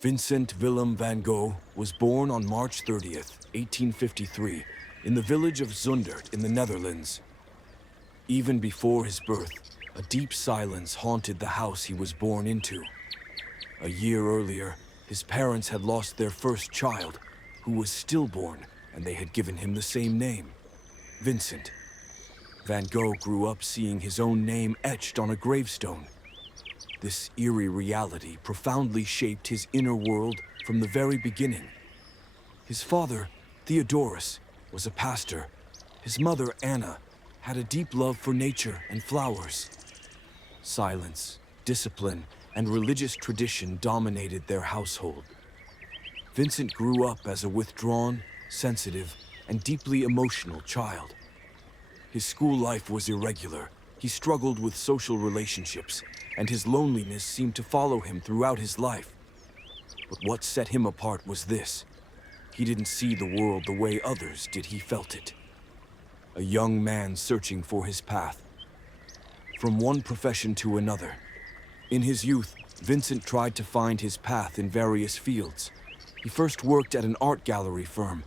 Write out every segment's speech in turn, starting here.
Vincent Willem van Gogh was born on March 30th, 1853, in the village of Zundert in the Netherlands. Even before his birth, a deep silence haunted the house he was born into. A year earlier, his parents had lost their first child, who was stillborn, and they had given him the same name, Vincent. Van Gogh grew up seeing his own name etched on a gravestone. This eerie reality profoundly shaped his inner world from the very beginning. His father, Theodorus, was a pastor. His mother, Anna, had a deep love for nature and flowers. Silence, discipline, and religious tradition dominated their household. Vincent grew up as a withdrawn, sensitive, and deeply emotional child. His school life was irregular. He struggled with social relationships, and his loneliness seemed to follow him throughout his life. But what set him apart was this: he didn't see the world the way others did. He felt it. A young man searching for his path, from one profession to another. In his youth, Vincent tried to find his path in various fields. He first worked at an art gallery firm,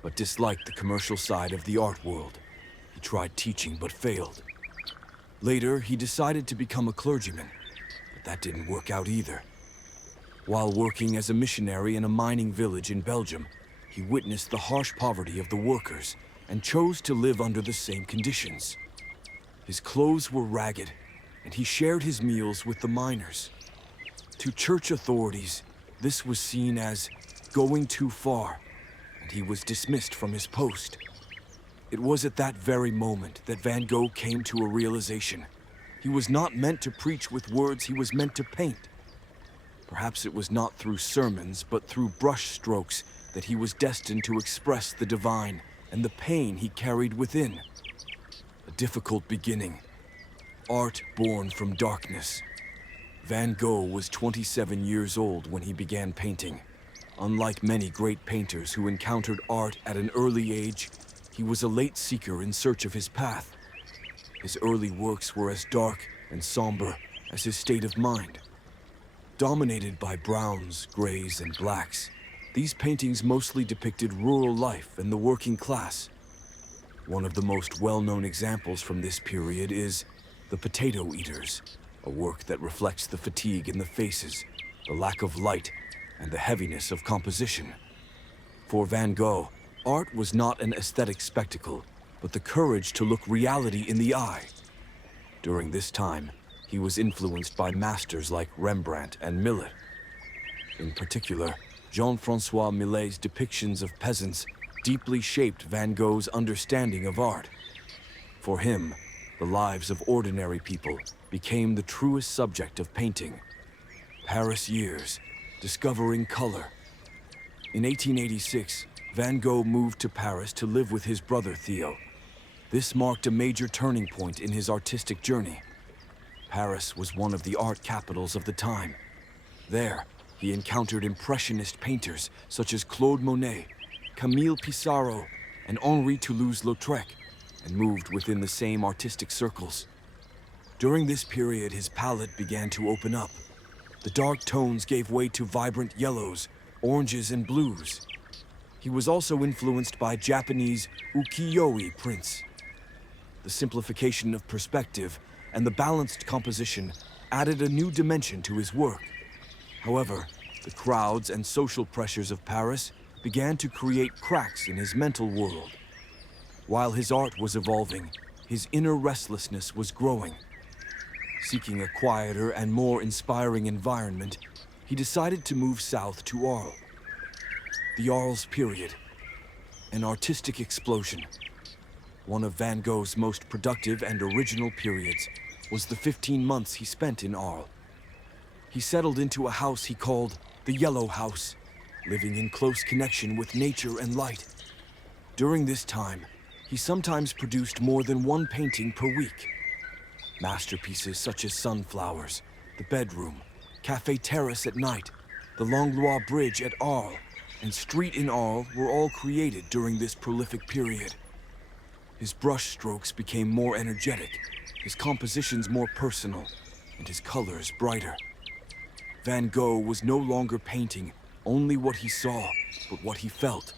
but disliked the commercial side of the art world. He tried teaching but failed. Later, he decided to become a clergyman, but that didn't work out either. While working as a missionary in a mining village in Belgium, he witnessed the harsh poverty of the workers and chose to live under the same conditions. His clothes were ragged, and he shared his meals with the miners. To church authorities, this was seen as going too far, and he was dismissed from his post. It was at that very moment that Van Gogh came to a realization. He was not meant to preach with words, he was meant to paint. Perhaps it was not through sermons, but through brush strokes that he was destined to express the divine and the pain he carried within. A difficult beginning. Art born from darkness. Van Gogh was 27 years old when he began painting. Unlike many great painters who encountered art at an early age, he was a late seeker in search of his path. His early works were as dark and somber as his state of mind. Dominated by browns, grays, and blacks, these paintings mostly depicted rural life and the working class. One of the most well-known examples from this period is The Potato Eaters, a work that reflects the fatigue in the faces, the lack of light, and the heaviness of composition. For Van Gogh, art was not an aesthetic spectacle, but the courage to look reality in the eye. During this time, he was influenced by masters like Rembrandt and Millet. In particular, Jean-François Millet's depictions of peasants deeply shaped Van Gogh's understanding of art. For him, the lives of ordinary people became the truest subject of painting. Paris years, discovering color. In 1886, Van Gogh moved to Paris to live with his brother Theo. This marked a major turning point in his artistic journey. Paris was one of the art capitals of the time. There, he encountered impressionist painters such as Claude Monet, Camille Pissarro, and Henri Toulouse-Lautrec, and moved within the same artistic circles. During this period, his palette began to open up. The dark tones gave way to vibrant yellows, oranges, and blues. He was also influenced by Japanese ukiyo-e prints. The simplification of perspective and the balanced composition added a new dimension to his work. However, the crowds and social pressures of Paris began to create cracks in his mental world. While his art was evolving, his inner restlessness was growing. Seeking a quieter and more inspiring environment, he decided to move south to Arles. The Arles period, an artistic explosion. One of Van Gogh's most productive and original periods was the 15 months he spent in Arles. He settled into a house he called the Yellow House, living in close connection with nature and light. During this time, he sometimes produced more than one painting per week. Masterpieces such as Sunflowers, The Bedroom, Café Terrace at Night, the Langlois Bridge at Arles, and Street in Arles were all created during this prolific period. His brush strokes became more energetic, his compositions more personal, and his colors brighter. Van Gogh was no longer painting only what he saw, but what he felt.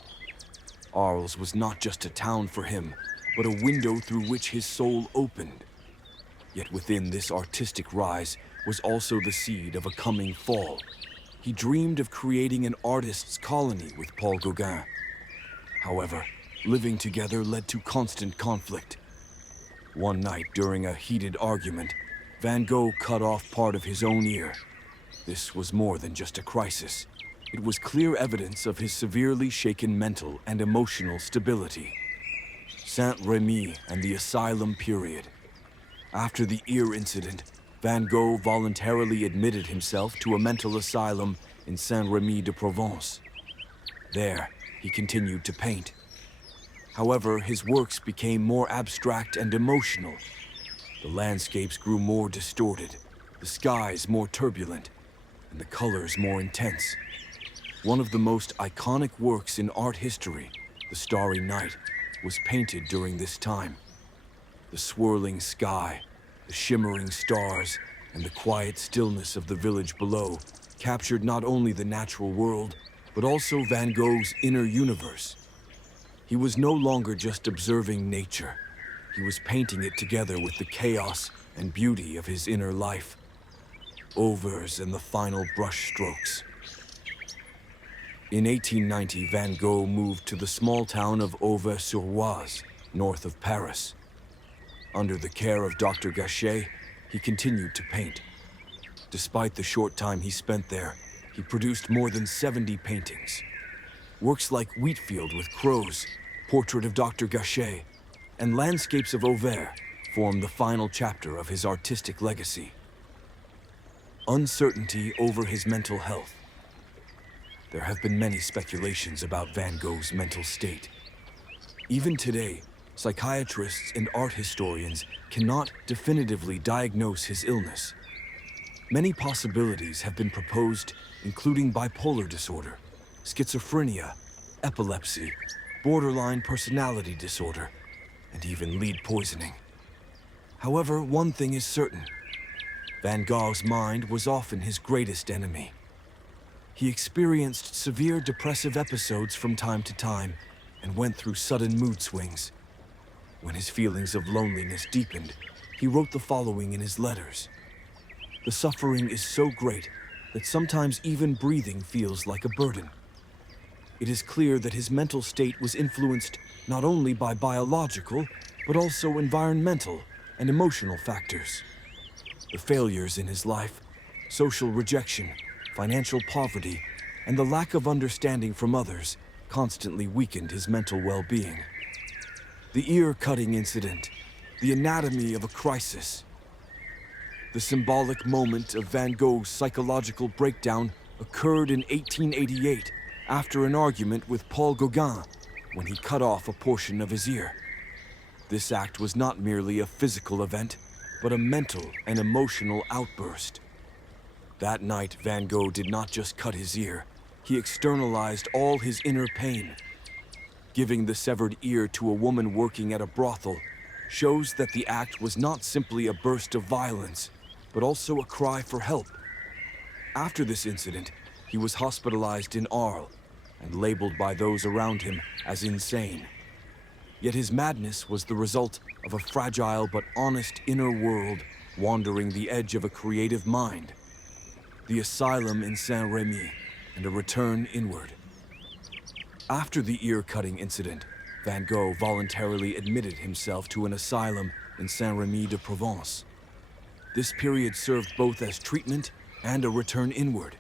Arles was not just a town for him, but a window through which his soul opened. Yet within this artistic rise was also the seed of a coming fall. He dreamed of creating an artist's colony with Paul Gauguin. However, living together led to constant conflict. One night, during a heated argument, Van Gogh cut off part of his own ear. This was more than just a crisis. It was clear evidence of his severely shaken mental and emotional stability. Saint-Rémy and the asylum period. After the ear incident, Van Gogh voluntarily admitted himself to a mental asylum in Saint-Rémy-de-Provence. There, he continued to paint. However, his works became more abstract and emotional. The landscapes grew more distorted, the skies more turbulent, and the colors more intense. One of the most iconic works in art history, The Starry Night, was painted during this time. The swirling sky, the shimmering stars, and the quiet stillness of the village below captured not only the natural world, but also Van Gogh's inner universe. He was no longer just observing nature. He was painting it together with the chaos and beauty of his inner life. Overs and the final brushstrokes. In 1890, Van Gogh moved to the small town of Auvers-sur-Oise, north of Paris. Under the care of Dr. Gachet, he continued to paint. Despite the short time he spent there, he produced more than 70 paintings. Works like Wheatfield with Crows, Portrait of Dr. Gachet, and Landscapes of Auvers form the final chapter of his artistic legacy. Uncertainty over his mental health. There have been many speculations about Van Gogh's mental state. Even today, psychiatrists and art historians cannot definitively diagnose his illness. Many possibilities have been proposed, including bipolar disorder, schizophrenia, epilepsy, borderline personality disorder, and even lead poisoning. However, one thing is certain. Van Gogh's mind was often his greatest enemy. He experienced severe depressive episodes from time to time and went through sudden mood swings. When his feelings of loneliness deepened, he wrote the following in his letters. The suffering is so great that sometimes even breathing feels like a burden. It is clear that his mental state was influenced not only by biological, but also environmental and emotional factors. The failures in his life, social rejection, financial poverty, and the lack of understanding from others constantly weakened his mental well-being. The ear-cutting incident, the anatomy of a crisis. The symbolic moment of Van Gogh's psychological breakdown occurred in 1888 after an argument with Paul Gauguin when he cut off a portion of his ear. This act was not merely a physical event, but a mental and emotional outburst. That night, Van Gogh did not just cut his ear, he externalized all his inner pain. Giving the severed ear to a woman working at a brothel shows that the act was not simply a burst of violence, but also a cry for help. After this incident, he was hospitalized in Arles and labeled by those around him as insane. Yet his madness was the result of a fragile but honest inner world wandering the edge of a creative mind. The asylum in Saint-Rémy and a return inward. After the ear-cutting incident, Van Gogh voluntarily admitted himself to an asylum in Saint-Rémy-de-Provence. This period served both as treatment and a return inward.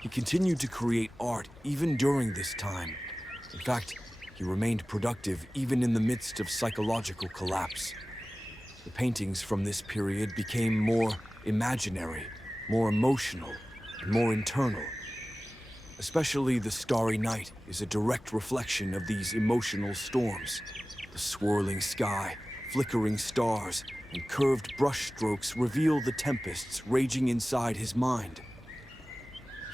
He continued to create art even during this time. In fact, he remained productive even in the midst of psychological collapse. The paintings from this period became more imaginary, more emotional, and more internal. Especially The Starry Night is a direct reflection of these emotional storms. The swirling sky, flickering stars, and curved brushstrokes reveal the tempests raging inside his mind.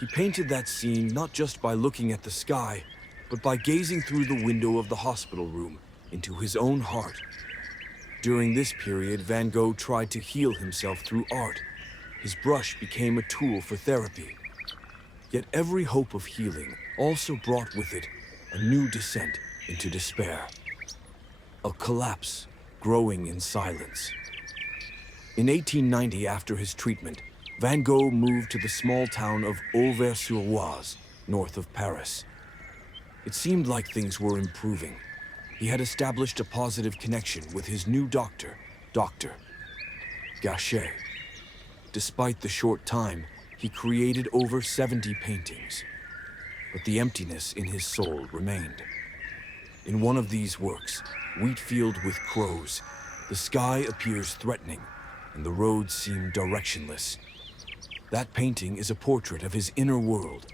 He painted that scene not just by looking at the sky, but by gazing through the window of the hospital room into his own heart. During this period, Van Gogh tried to heal himself through art. his brush became a tool for therapy. Yet every hope of healing also brought with it a new descent into despair. A collapse growing in silence. In 1890, after his treatment, Van Gogh moved to the small town of Auvers-sur-Oise, north of Paris. It seemed like things were improving. He had established a positive connection with his new doctor, Dr. Gachet. Despite the short time, he created over 70 paintings. But the emptiness in his soul remained. In one of these works, wheat field with crows, the sky appears threatening and the roads seem directionless. That painting is a portrait of his inner world.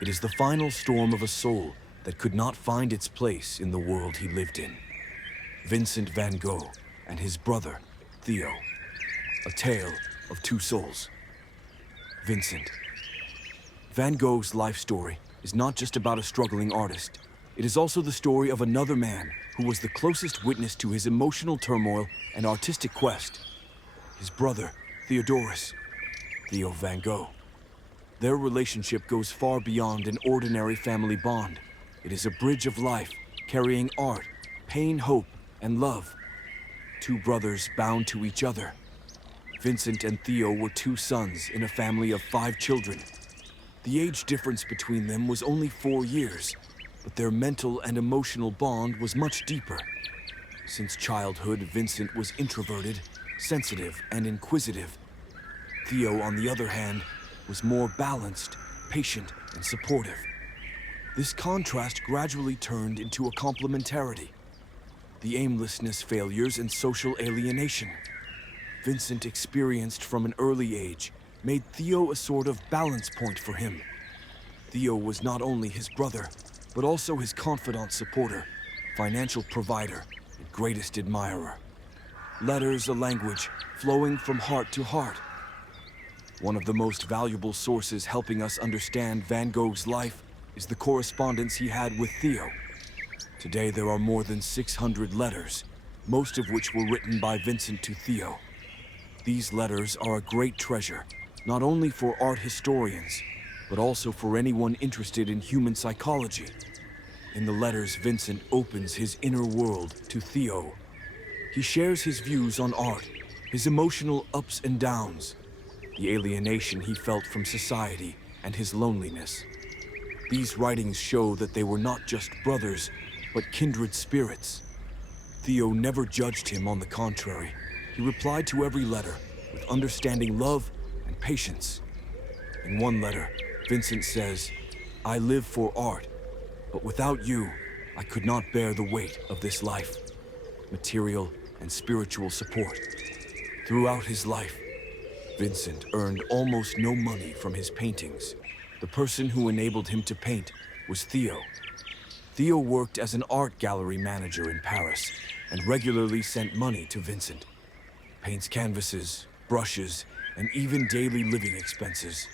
It is the final storm of a soul that could not find its place in the world he lived in. Vincent van Gogh and his brother, Theo. A tale of two souls. Vincent. Van Gogh's life story is not just about a struggling artist. It is also the story of another man who was the closest witness to his emotional turmoil and artistic quest. His brother, Theodorus, Theo van Gogh. Their relationship goes far beyond an ordinary family bond. It is a bridge of life, carrying art, pain, hope, and love. Two brothers bound to each other. Vincent and Theo were two sons in a family of 5 children. The age difference between them was only 4 years, but their mental and emotional bond was much deeper. Since childhood, Vincent was introverted, sensitive, and inquisitive. Theo, on the other hand, was more balanced, patient, and supportive. This contrast gradually turned into a complementarity. The aimlessness, failures, and social alienation Vincent experienced from an early age made Theo a sort of balance point for him. Theo was not only his brother, but also his confidant supporter, financial provider, and greatest admirer. Letters, a language flowing from heart to heart. One of the most valuable sources helping us understand Van Gogh's life is the correspondence he had with Theo. Today there are more than 600 letters, most of which were written by Vincent to Theo. These letters are a great treasure, not only for art historians, but also for anyone interested in human psychology. In the letters, Vincent opens his inner world to Theo. He shares his views on art, his emotional ups and downs, the alienation he felt from society, and his loneliness. These writings show that they were not just brothers, but kindred spirits. Theo never judged him, on the contrary. He replied to every letter with understanding love and patience. In one letter, Vincent says, "I live for art, but without you, I could not bear the weight of this life." Material and spiritual support. Throughout his life, Vincent earned almost no money from his paintings. The person who enabled him to paint was Theo. Theo worked as an art gallery manager in Paris and regularly sent money to Vincent. Paints, canvases, brushes, and even daily living expenses.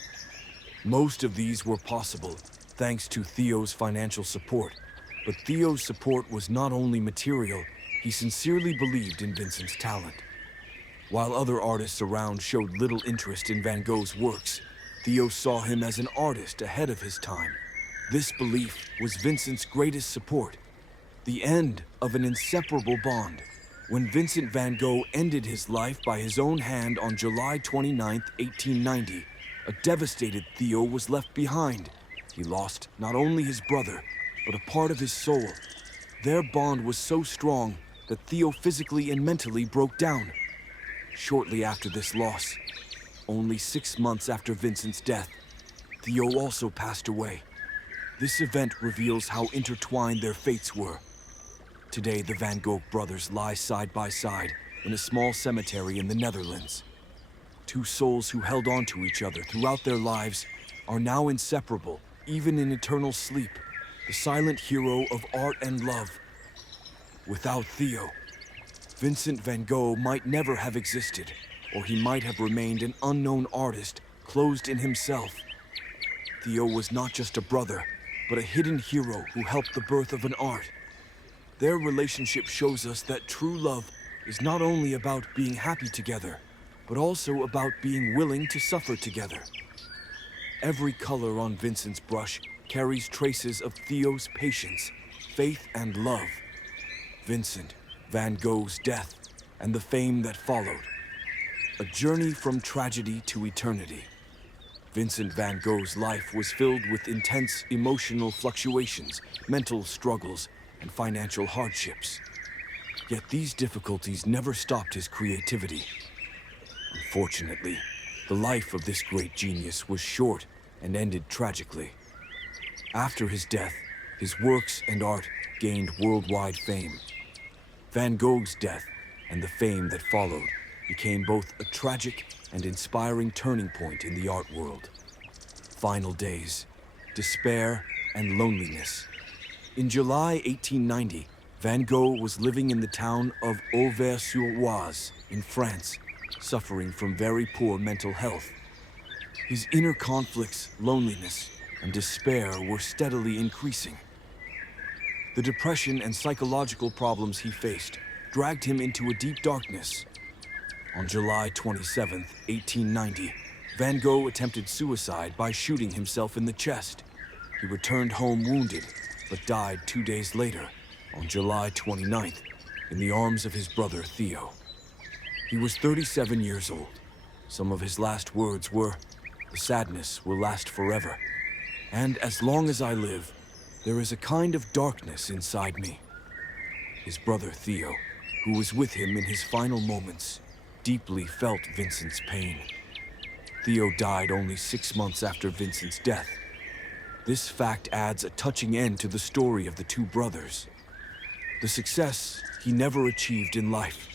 Most of these were possible thanks to Theo's financial support, but Theo's support was not only material, he sincerely believed in Vincent's talent. While other artists around showed little interest in Van Gogh's works, Theo saw him as an artist ahead of his time. This belief was Vincent's greatest support, the end of an inseparable bond. When Vincent van Gogh ended his life by his own hand on July 29, 1890, a devastated Theo was left behind. He lost not only his brother, but a part of his soul. Their bond was so strong that Theo physically and mentally broke down. Shortly after this loss, only 6 months after Vincent's death, Theo also passed away. This event reveals how intertwined their fates were. Today, the Van Gogh brothers lie side by side in a small cemetery in the Netherlands. Two souls who held on to each other throughout their lives are now inseparable, even in eternal sleep, the silent hero of art and love. Without Theo, Vincent van Gogh might never have existed, or he might have remained an unknown artist closed in himself. Theo was not just a brother, but a hidden hero who helped the birth of an art. Their relationship shows us that true love is not only about being happy together, but also about being willing to suffer together. Every color on Vincent's brush carries traces of Theo's patience, faith, and love. Vincent van Gogh's death and the fame that followed. A journey from tragedy to eternity. Vincent van Gogh's life was filled with intense emotional fluctuations, mental struggles, and financial hardships. Yet these difficulties never stopped his creativity. Unfortunately, the life of this great genius was short and ended tragically. After his death, his works and art gained worldwide fame. Van Gogh's death and the fame that followed became both a tragic and inspiring turning point in the art world. Final days, despair, and loneliness. In July 1890, Van Gogh was living in the town of Auvers-sur-Oise in France, suffering from very poor mental health. His inner conflicts, loneliness, and despair were steadily increasing. The depression and psychological problems he faced dragged him into a deep darkness. On July 27, 1890, Van Gogh attempted suicide by shooting himself in the chest. He returned home wounded, but died 2 days later, on July 29th, in the arms of his brother Theo. He was 37 years old. Some of his last words were, "The sadness will last forever, and as long as I live, there is a kind of darkness inside me." His brother Theo, who was with him in his final moments, deeply felt Vincent's pain. Theo died only 6 months after Vincent's death. This fact adds a touching end to the story of the two brothers. The success he never achieved in life.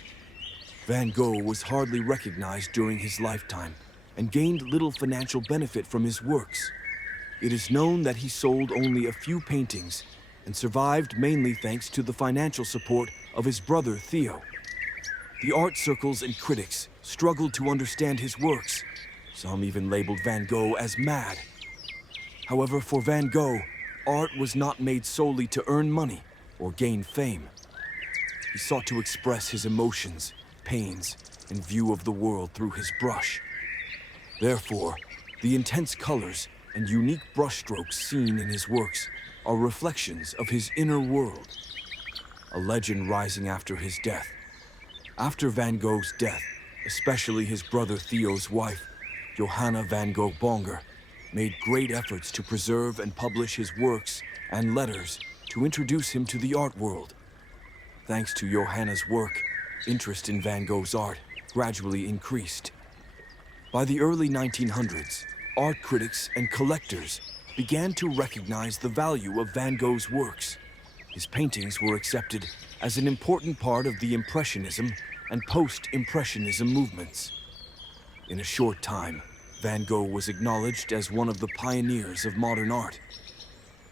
Van Gogh was hardly recognized during his lifetime and gained little financial benefit from his works. It is known that he sold only a few paintings and survived mainly thanks to the financial support of his brother Theo. The art circles and critics struggled to understand his works. Some even labeled Van Gogh as mad. However, for Van Gogh, art was not made solely to earn money or gain fame. He sought to express his emotions, pains, and view of the world through his brush. Therefore, the intense colors and unique brushstrokes seen in his works are reflections of his inner world. A legend rising after his death. After Van Gogh's death, especially his brother Theo's wife, Johanna van Gogh Bonger, made great efforts to preserve and publish his works and letters to introduce him to the art world. Thanks to Johanna's work, interest in Van Gogh's art gradually increased. By the early 1900s, art critics and collectors began to recognize the value of Van Gogh's works. His paintings were accepted as an important part of the Impressionism and Post-Impressionism movements. In a short time, Van Gogh was acknowledged as one of the pioneers of modern art.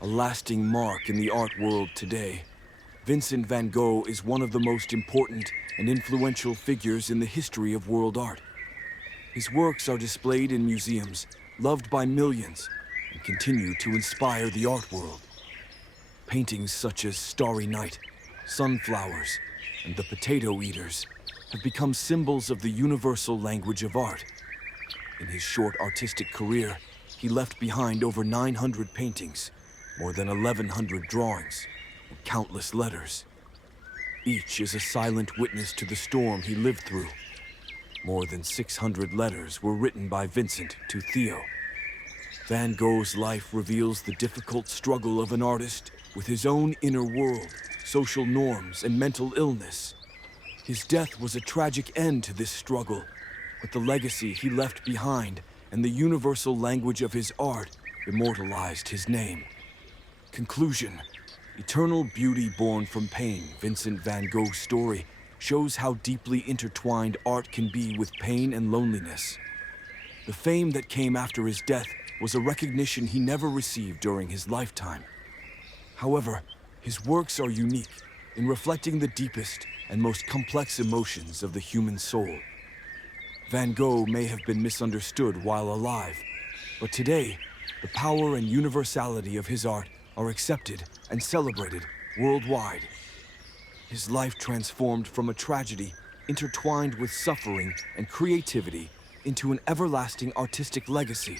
A lasting mark in the art world today, Vincent van Gogh is one of the most important and influential figures in the history of world art. His works are displayed in museums, loved by millions, and continue to inspire the art world. Paintings such as Starry Night, Sunflowers, and The Potato Eaters have become symbols of the universal language of art. In his short artistic career, he left behind over 900 paintings, more than 1,100 drawings, and countless letters. Each is a silent witness to the storm he lived through. More than 600 letters were written by Vincent to Theo. Van Gogh's life reveals the difficult struggle of an artist with his own inner world, social norms, and mental illness. His death was a tragic end to this struggle, but the legacy he left behind and the universal language of his art immortalized his name. Conclusion: eternal beauty born from pain. Vincent van Gogh's story shows how deeply intertwined art can be with pain and loneliness. The fame that came after his death was a recognition he never received during his lifetime. However, his works are unique in reflecting the deepest and most complex emotions of the human soul. Van Gogh may have been misunderstood while alive, but today, the power and universality of his art are accepted and celebrated worldwide. His life transformed from a tragedy intertwined with suffering and creativity into an everlasting artistic legacy.